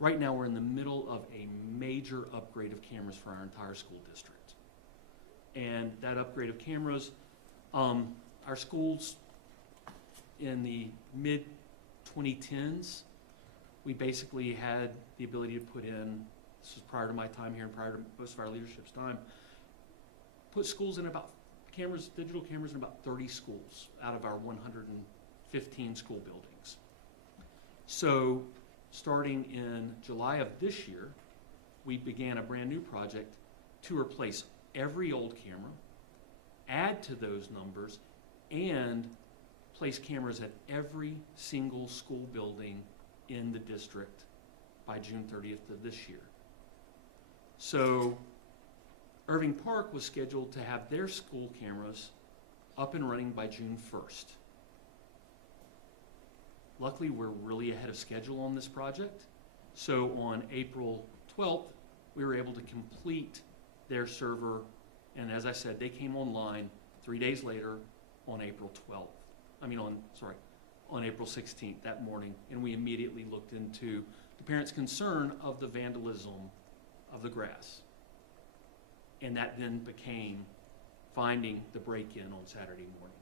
Right now, we're in the middle of a major upgrade of cameras for our entire school district. And that upgrade of cameras, our schools in the mid-2010s, we basically had the ability to put in, this was prior to my time here and prior to most of our leadership's time, put schools in about digital cameras in about 30 schools out of our 115 school buildings. So starting in July of this year, we began a brand new project to replace every old camera, add to those numbers, and place cameras at every single school building in the district by June 30th of this year. So Irving Park was scheduled to have their school cameras up and running by June 1st. Luckily, we're really ahead of schedule on this project. So on April 12th, we were able to complete their server, and as I said, they came online 3 days later on April 12th. On April 16th that morning, and we immediately looked into the parents' concern of the vandalism of the grass. And that then became finding the break-in on Saturday morning,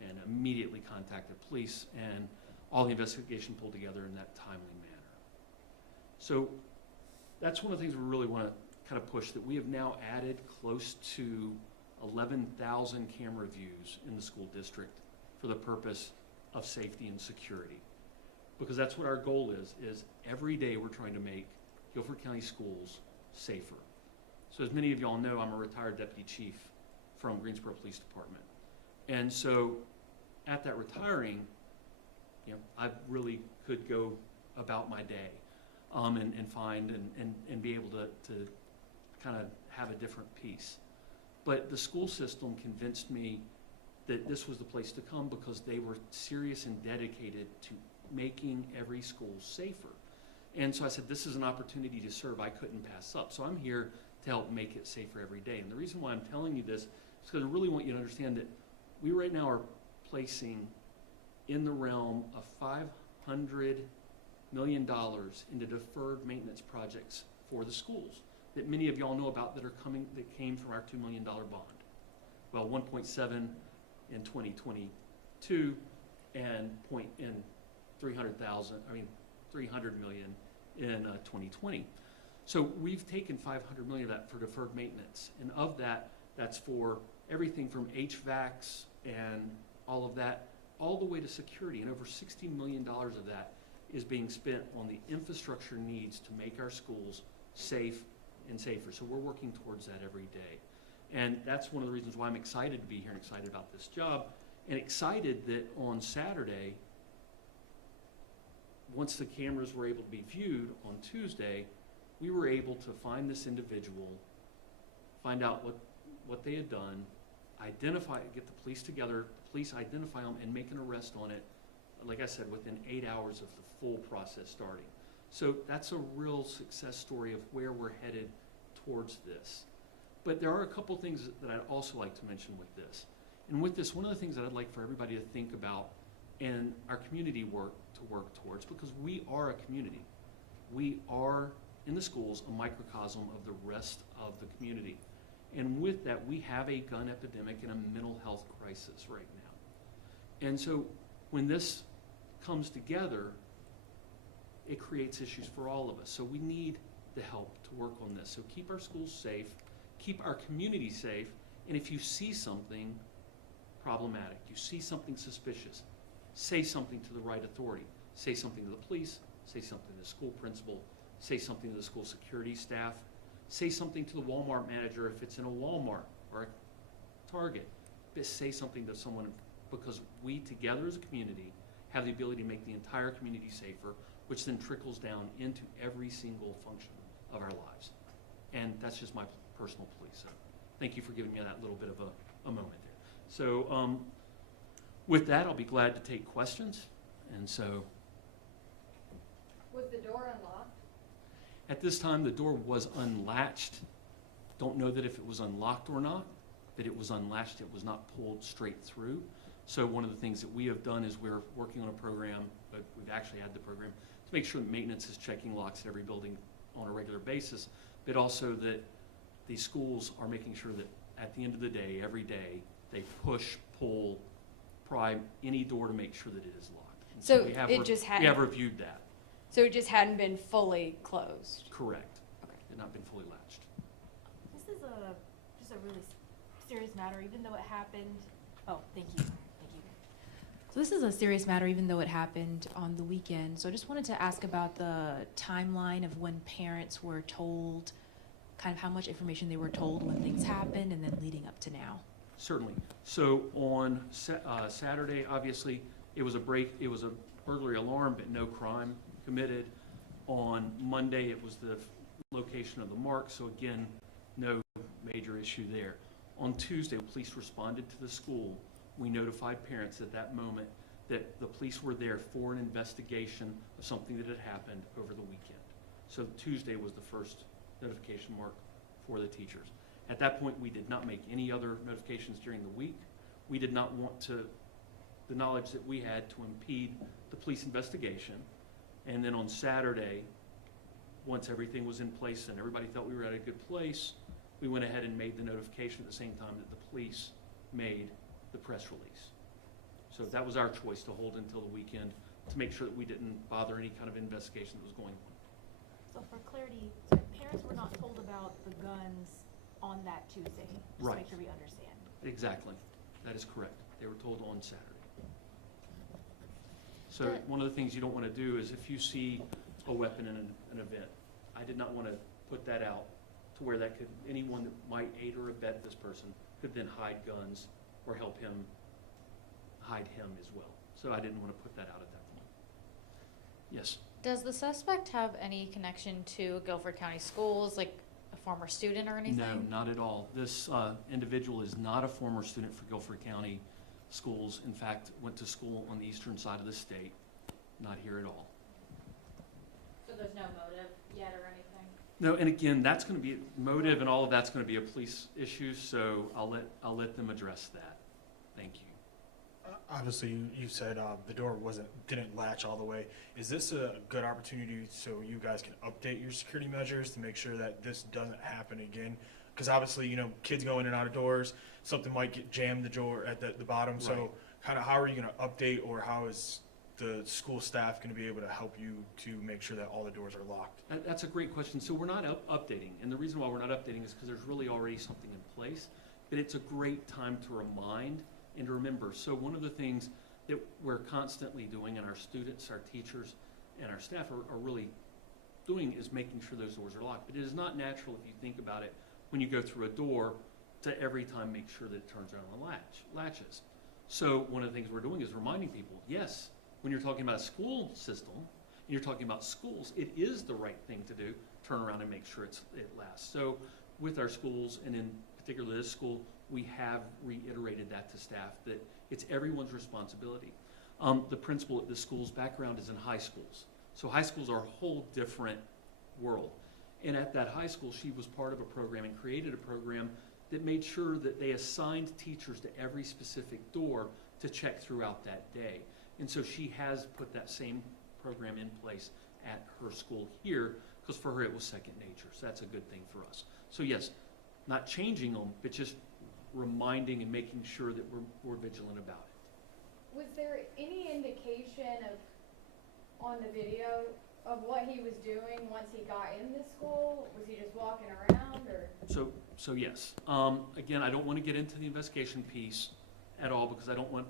and immediately contacted police, and all the investigation pulled together in that timely manner. So that's one of the things we really want to kind of push, that we have now added close to 11,000 camera views in the school district for the purpose of safety and security. Because that's what our goal is every day we're trying to make Guilford County Schools safer. So as many of y'all know, I'm a retired deputy chief from Greensboro Police Department. And so at that retiring, I really could go about my day and find and be able to kind of have a different piece. But the school system convinced me that this was the place to come because they were serious and dedicated to making every school safer. And so I said, this is an opportunity to serve I couldn't pass up. So I'm here to help make it safer every day. And the reason why I'm telling you this is because I really want you to understand that we right now are placing in the realm of $500 million into deferred maintenance projects for the schools that many of y'all know about that came from our $2 million bond. Well, 1.7 in 2022 and 300 million in 2020. So we've taken 500 million of that for deferred maintenance, and of that, that's for everything from HVACs and all of that, all the way to security, and over $60 million of that is being spent on the infrastructure needs to make our schools safe and safer. So we're working towards that every day. And that's one of the reasons why I'm excited to be here and excited about this job, and excited that on Saturday, once the cameras were able to be viewed on Tuesday, we were able to find this individual, find out what they had done, get the police together, the police identify them, and make an arrest on it, like I said, within 8 hours of the full process starting. So that's a real success story of where we're headed towards this. But there are a couple things that I'd also like to mention with this. And with this, one of the things that I'd like for everybody to think about and our community work towards, because we are a community. We are, in the schools, a microcosm of the rest of the community. And with that, we have a gun epidemic and a mental health crisis right now. And so when this comes together, it creates issues for all of us. So we need the help to work on this. So keep our schools safe, keep our community safe, and if you see something problematic, you see something suspicious, say something to the right authority. Say something to the police, say something to the school principal, say something to the school security staff, say something to the Walmart manager if it's in a Walmart or a Target. But say something to someone, because we together as a community have the ability to make the entire community safer, which then trickles down into every single function of our lives. And that's just my personal plea. So thank you for giving me that little bit of a moment there. So with that, I'll be glad to take questions. And so. Was the door unlocked? At this time, the door was unlatched. Don't know that if it was unlocked or not, that it was unlatched. It was not pulled straight through. So one of the things that we have done is we're working on a program, but we've actually had the program, to make sure that maintenance is checking locks at every building on a regular basis, but also that the schools are making sure that at the end of the day, every day, they push, pull, pry any door to make sure that it is locked. And So we have it just we hadn't, have reviewed that. so it just hadn't been fully closed? Correct. Okay. It had not been fully latched. This is just a really serious matter, even though it happened, oh, thank you. So this is a serious matter, even though it happened on the weekend. So I just wanted to ask about the timeline of when parents were told, kind of how much information they were told when things happened, and then leading up to now. Certainly. So on Saturday, obviously, it was a burglary alarm, but no crime committed. On Monday, it was the location of the mark, so again, no major issue there. On Tuesday, police responded to the school. We notified parents at that moment that the police were there for an investigation of something that had happened over the weekend. So Tuesday was the first notification mark for the teachers. At that point, we did not make any other notifications during the week. We did not want the knowledge that we had to impede the police investigation. And then on Saturday, once everything was in place and everybody felt we were at a good place, we went ahead and made the notification at the same time that the police made the press release. So that was our choice, to hold until the weekend to make sure that we didn't bother any kind of investigation that was going on. So for clarity, so parents were not told about the guns on that Tuesday, just to Right. make sure we understand. Exactly. That is correct. They were told on Saturday. So But- one of the things you don't want to do is, if you see a weapon in an event, I did not want to put that out to where that could, anyone that might aid or abet this person could then hide guns or help him hide him as well. So I didn't want to put that out at that point. Yes. Does the suspect have any connection to Guilford County Schools, like a former student or anything? No, not at all. This individual is not a former student for Guilford County Schools. In fact, went to school on the eastern side of the state, not here at all. So there's no motive yet or anything? No, and again, that's going to be motive, and all of that's going to be a police issue, so I'll let them address that. Thank you. Obviously, you said the door didn't latch all the way. Is this a good opportunity so you guys can update your security measures to make sure that this doesn't happen again? Because obviously, kids go in and out of doors, something might get jammed the door at the bottom. So Right. kind of how are you going to update, or how is the school staff going to be able to help you to make sure that all the doors are locked? That's a great question. So we're not updating, and the reason why we're not updating is because there's really already something in place, but it's a great time to remind and to remember. So one of the things that we're constantly doing, and our students, our teachers, and our staff are really doing, is making sure those doors are locked. But it is not natural, if you think about it, when you go through a door, to every time make sure that it turns around and latches. So one of the things we're doing is reminding people, yes, when you're talking about a school system, and you're talking about schools, it is the right thing to do, turn around and make sure it lasts. So with our schools, and in particular this school, we have reiterated that to staff, that it's everyone's responsibility. The principal at the school's background is in high schools. So high schools are a whole different world. And at that high school, she was part of a program and created a program that made sure that they assigned teachers to every specific door to check throughout that day. And so she has put that same program in place at her school here, because for her it was second nature. So that's a good thing for us. So yes, not changing them, but just reminding and making sure that we're vigilant about it. Was there any indication on the video of what he was doing once he got in the school? Was he just walking around, or? So yes. Again, I don't want to get into the investigation piece at all, because I don't want,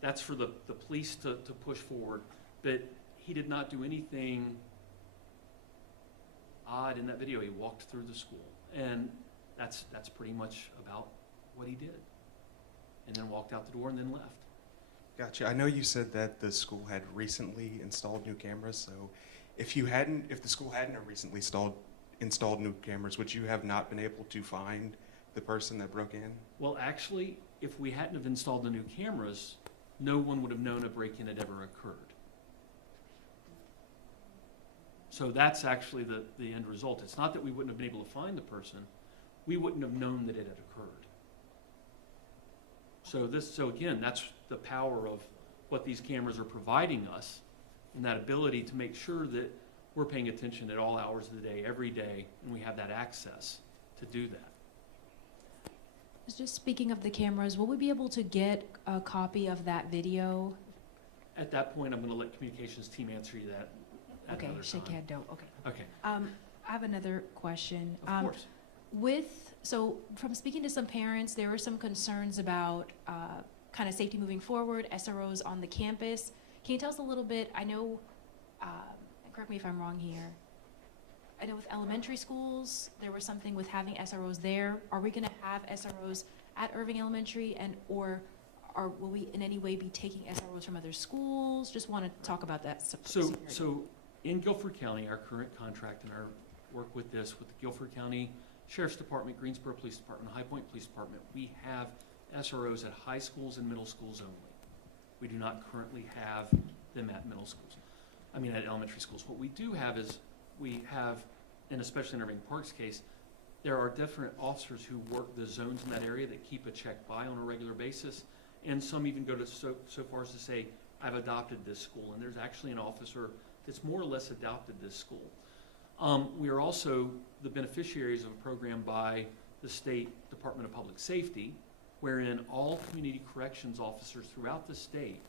that's for the police to push forward. But he did not do anything odd in that video. He walked through the school, and that's pretty much about what he did. And then walked out the door and then left. Gotcha. I know you said that the school had recently installed new cameras, so if the school hadn't recently installed new cameras, would you have not been able to find the person that broke in? Well, actually, if we hadn't have installed the new cameras, no one would have known a break-in had ever occurred. So that's actually the end result. It's not that we wouldn't have been able to find the person, we wouldn't have known that it had occurred. So again, that's the power of what these cameras are providing us, and that ability to make sure that we're paying attention at all hours of the day, every day, and we have that access to do that. Just speaking of the cameras, will we be able to get a copy of that video? At that point, I'm going to let communications team answer you that at Okay, another shake time. head, no, okay. Okay, I have another question. of course. So from speaking to some parents, there were some concerns about kind of safety moving forward, SROs on the campus. Can you tell us a little bit, I know, and correct me if I'm wrong here, I know with elementary schools, there was something with having SROs there. Are we gonna have SROs at Irving Elementary, and or will we in any way be taking SROs from other schools? Just want to talk about that. So in Guilford County, our current contract and our work with this, with the Guilford County Sheriff's Department, Greensboro Police Department, High Point Police Department, we have SROs at high schools and middle schools only. We do not currently have them at at elementary schools. What we do have is, we have, and especially in Irving Park's case, there are different officers who work the zones in that area that keep a check by on a regular basis, and some even go to so far as to say, I've adopted this school, and there's actually an officer that's more or less adopted this school. We are also the beneficiaries of a program by the State Department of Public Safety, wherein all community corrections officers throughout the state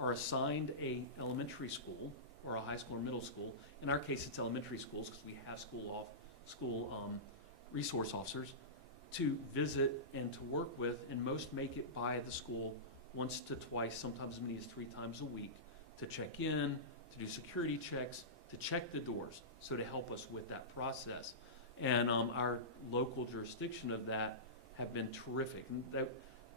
are assigned a elementary school or a high school or middle school. In our case, it's elementary schools because we have school resource officers to visit and to work with, and most make it by the school once to twice, sometimes as many as 3 times a week, to check in, to do security checks, to check the doors, so to help us with that process. And our local jurisdiction of that have been terrific. And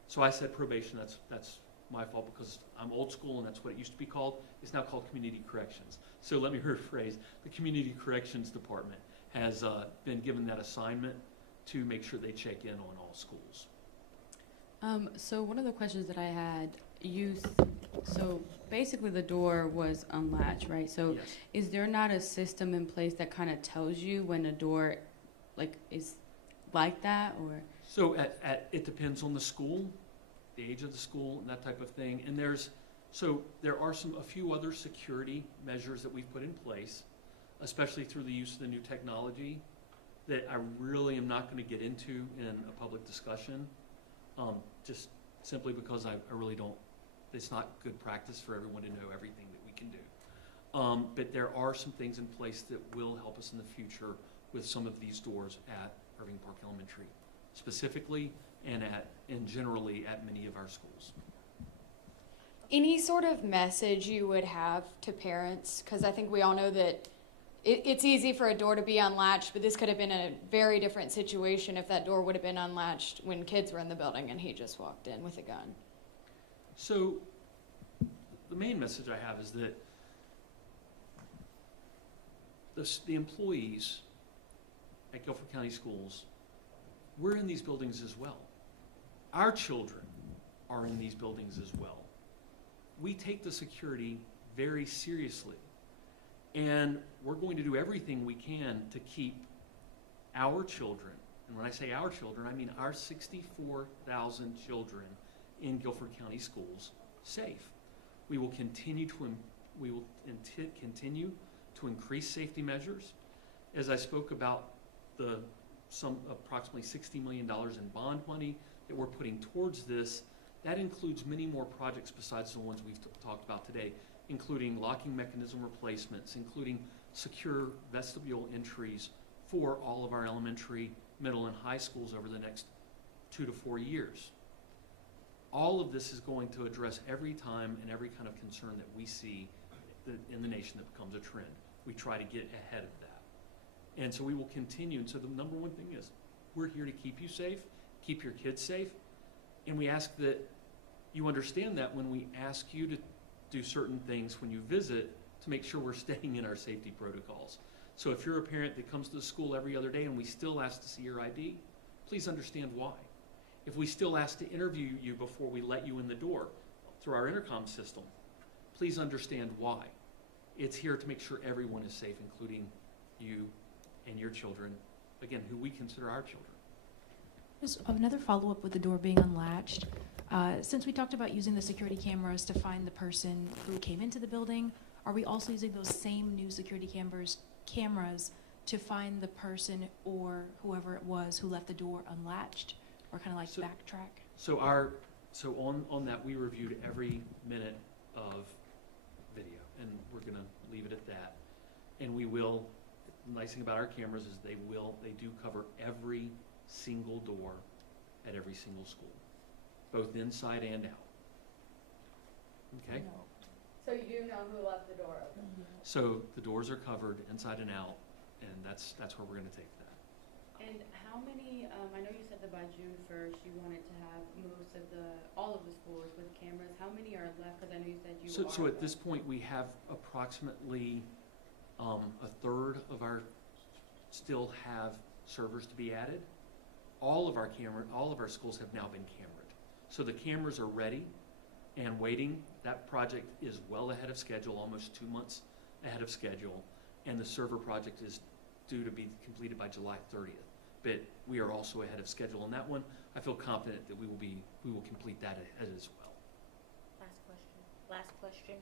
so I said probation, that's my fault because I'm old school and that's what it used to be called. It's now called community corrections. So let me rephrase. The community corrections department has been given that assignment to make sure they check in on all schools. So one of the questions that I had, so basically the door was unlatched, right? So Yes. is there not a system in place that kind of tells you when a door is like that, or? So it depends on the school, the age of the school, and that type of thing. And there are a few other security measures that we've put in place, especially through the use of the new technology, that I really am not going to get into in a public discussion, just simply because I really don't. It's not good practice for everyone to know everything that we can do. But there are some things in place that will help us in the future with some of these doors at Irving Park Elementary, specifically, and generally at many of our schools. Any sort of message you would have to parents? Because I think we all know that it's easy for a door to be unlatched, but this could have been a very different situation if that door would have been unlatched when kids were in the building and he just walked in with a gun. So the main message I have is that the employees at Guilford County Schools, we're in these buildings as well. Our children are in these buildings as well. We take the security very seriously, and we're going to do everything we can to keep our children, and when I say our children, I mean our 64,000 children in Guilford County Schools safe. We will continue to increase safety measures. As I spoke about some approximately $60 million in bond money that we're putting towards this, that includes many more projects besides the ones we've talked about today, including locking mechanism replacements, including secure vestibule entries for all of our elementary, middle, and high schools over the next 2 to 4 years. All of this is going to address every time and every kind of concern that we see in the nation that becomes a trend. We try to get ahead of that. And so we will continue. And so the number one thing is, we're here to keep you safe, keep your kids safe, and we ask that you understand that when we ask you to do certain things when you visit, to make sure we're staying in our safety protocols. So if you're a parent that comes to the school every other day and we still ask to see your ID, please understand why. If we still ask to interview you before we let you in the door through our intercom system, please understand why. It's here to make sure everyone is safe, including you and your children, again, who we consider our children. Just another follow-up with the door being unlatched. Since we talked about using the security cameras to find the person who came into the building, are we also using those same new security cameras to find the person or whoever it was who left the door unlatched, or kind of like So- backtrack? So on that, we reviewed every minute of video, and we're gonna leave it at that. And we will, the nice thing about our cameras is they do cover every single door at every single school, both inside and out. Okay? So you do know who left the door open? So the doors are covered inside and out, and that's where we're gonna take that. And how many, I know you said that by June 1st, you wanted to have all of the schools with cameras. How many are left? Because I know you said you are. So at this point, we have approximately a third of our still have servers to be added. All of our schools have now been cameraed. So the cameras are ready and waiting. That project is well ahead of schedule, almost 2 months ahead of schedule. And the server project is due to be completed by July 30th. But we are also ahead of schedule on that one. I feel confident that we will complete that ahead as well. Last question.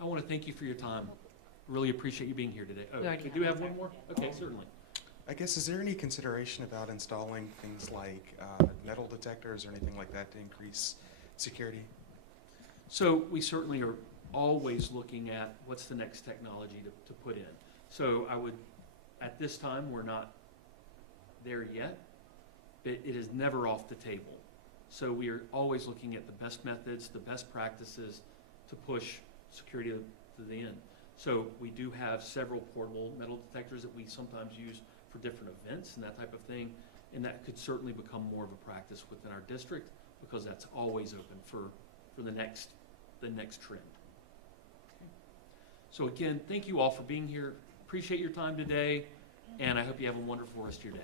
I want to thank you for your time. Really appreciate you being here today. Oh, We already we do have have one more? Okay, certainly. I guess, is there any consideration about installing things like metal detectors or anything like that to increase security? So we certainly are always looking at what's the next technology to put in. So at this time, we're not there yet, but it is never off the table. So we are always looking at the best methods, the best practices to push security to the end. So we do have several portable metal detectors that we sometimes use for different events and that type of thing, and that could certainly become more of a practice within our district, because that's always open for the next trend. So again, thank you all for being here. Appreciate your time today, and I hope you have a wonderful rest of your day.